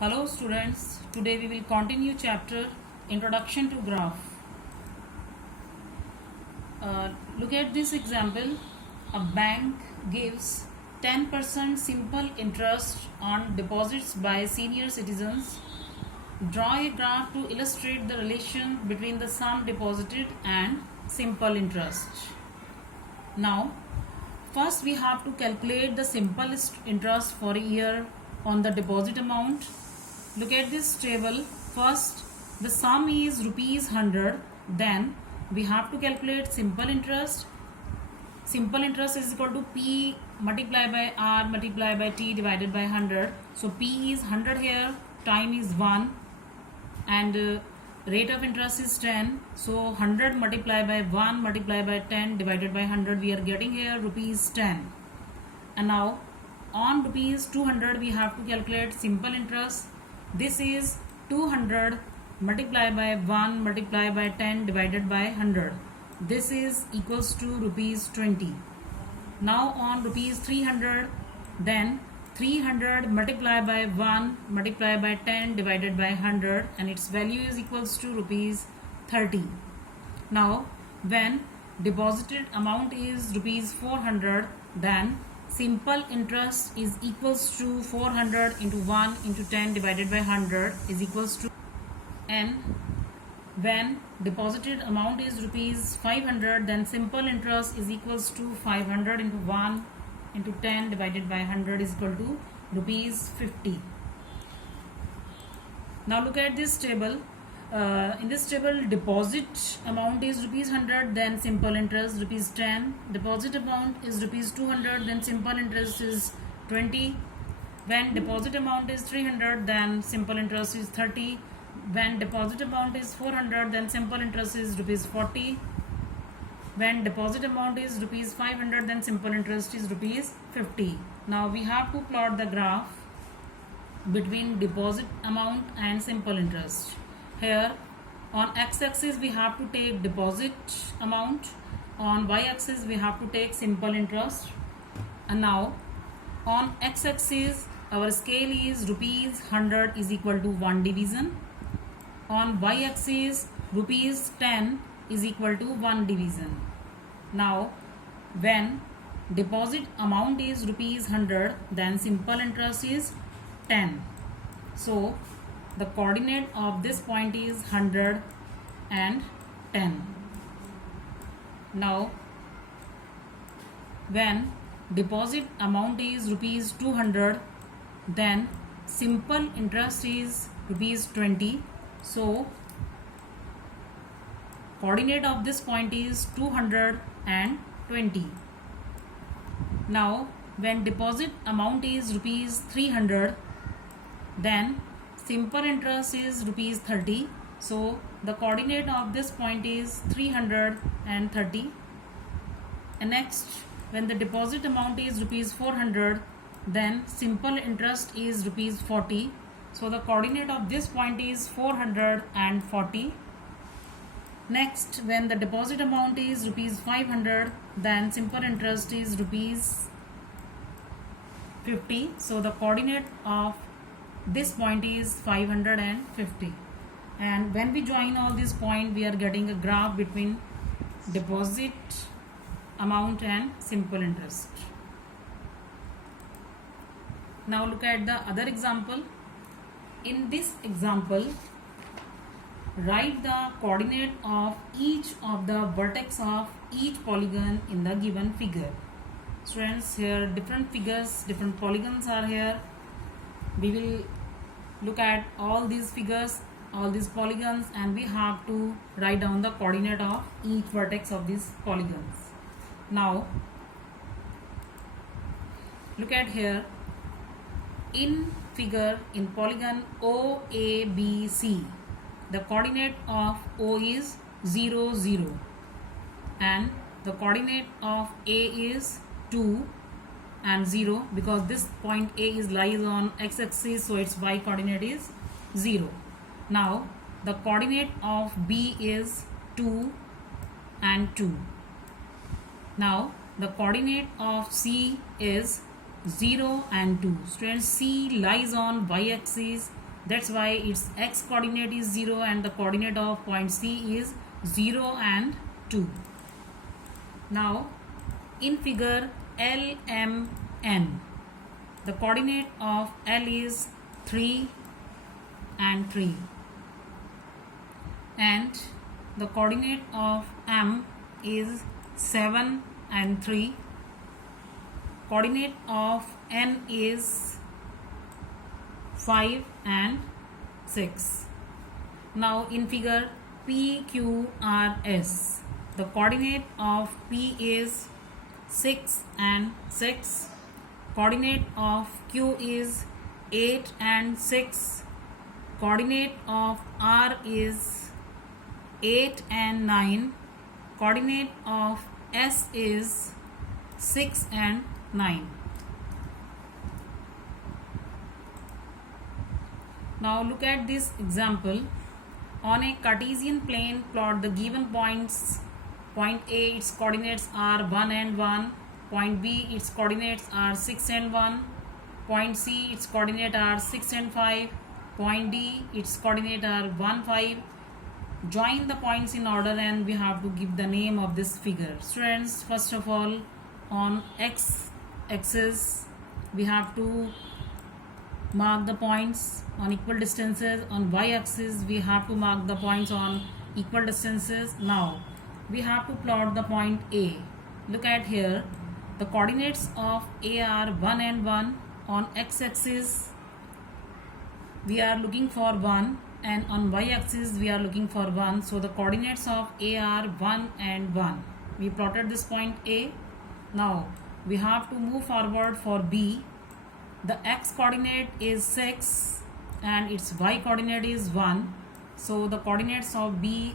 Hello students, today we will continue chapter Introduction to Graph. Look at this example. A bank gives 10% simple interest on deposits by senior citizens. Draw a graph to illustrate the relation between the sum deposited and simple interest. Now, first we have to calculate the simplest interest for a year on the deposit amount. Look at this table. First, the sum is rupees 100. Then we have to calculate simple interest. Simple interest is equal to P multiplied by R multiplied by T divided by 100. So P is 100 here, time is 1, and rate of interest is 10. So 100 multiplied by 1 multiplied by 10 divided by 100, we are getting here rupees 10. And now on rupees 200 we have to calculate simple interest. This is 200 multiplied by 1 multiplied by 10 divided by 100. This is equals to rupees 20. Now on rupees 300, then 300 multiplied by 1 multiplied by 10 divided by 100, and its value is equals to rupees 30. Now when deposited amount is rupees 400, then simple interest is equals to 400 into 1 into 10 divided by 100 is equals to, and when deposited amount is rupees 500, then simple interest is equals to 500 into 1 into 10 divided by 100 is equal to rupees 50. Now look at this table. In this table, deposit amount is rupees 100, then simple interest rupees 10. Deposit amount is rupees 200, then simple interest is 20. When deposit amount is 300, then simple interest is 30. When deposit amount is 400, then simple interest is rupees 40. When deposit amount is rupees 500, then simple interest is rupees 50. Now we have to plot the graph between deposit amount and simple interest. Here on x-axis we have to take deposit amount, on y-axis we have to take simple interest. And now on x-axis our scale is rupees 100 is equal to 1 division. On y-axis rupees 10 is equal to 1 division. Now when deposit amount is rupees 100, then simple interest is 10. So the coordinate of this point is 100 and 10. Now when deposit amount is rupees 200, then simple interest is rupees 20. So coordinate of this point is 220. Now when deposit amount is rupees 300, then simple interest is rupees 30. So the coordinate of this point is 330. And next, when the deposit amount is rupees 400, then simple interest is rupees 40. So the coordinate of this point is 440. Next, when the deposit amount is rupees 500, then simple interest is rupees 50. So the coordinate of this point is 550. And when we join all these points, we are getting a graph between deposit amount and simple interest. Now look at the other example. In this example, write the coordinate of each of the vertex of each polygon in the given figure. Students, here different figures, different polygons are here. We will look at all these figures, all these polygons, and we have to write down the coordinate of each vertex of these polygons. Now look at here. In figure, in polygon OABC, the coordinate of O is 0, 0, and the coordinate of A is 2 and 0, because this point A is lies on x-axis, so its y coordinate is 0. Now the coordinate of B is 2 and 2. Now the coordinate of C is 0 and 2. Students, C lies on y-axis, That's why its x coordinate is 0 and the coordinate of point C is 0 and 2. Now in figure LMN, the coordinate of L is 3 and 3 and the coordinate of M is 7 and 3. Coordinate of N is 5 and 6. Now in figure PQRS, the coordinate of P is 6 and 6. Coordinate of Q is 8 and 6. Coordinate of R is 8 and 9. Coordinate of S is 6 and 9. Now look at this example. On a Cartesian plane, plot the given points. Point A, its coordinates are 1 and 1. Point B, its coordinates are 6 and 1. Point C, its coordinates are 6 and 5. Point D, its coordinates are 1, 5. Join the points in order and we have to give the name of this figure. Students, first of all, on x axis we have to mark the points on equal distances. On y axis we have to mark the points on equal distances. Now we have to plot the point A. Look at here, the coordinates of A are 1 and 1. On x axis we are looking for 1 and on y axis we are looking for 1. So the coordinates of A are 1 and 1. We plotted this point A. Now we have to move forward for B. The x coordinate is 6 and its y coordinate is 1. So the coordinates of B,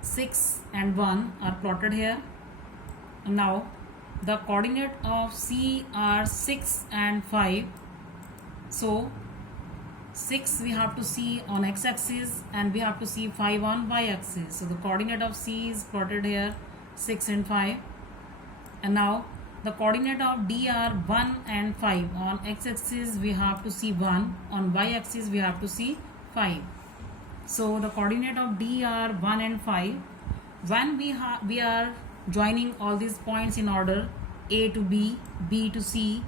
6 and 1 are plotted here. Now the coordinate of C are 6 and 5. So 6 we have to see on x axis and we have to see 5 on y axis. So the coordinate of C is plotted here, 6 and 5. And now the coordinate of D are 1 and 5. On x axis we have to see 1, on y axis we have to see 5. So the coordinate of D are 1 and 5. When we are joining all these points in order, A to B, B to C,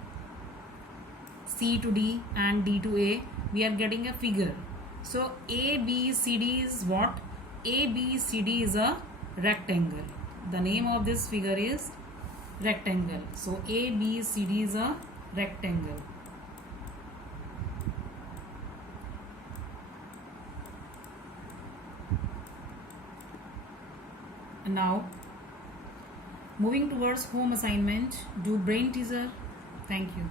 C to D and D to A, we are getting a figure. So ABCD is what? ABCD is a rectangle. The name of this figure is rectangle. So ABCD is a rectangle. And now moving towards home assignment, do brain teaser. Thank you.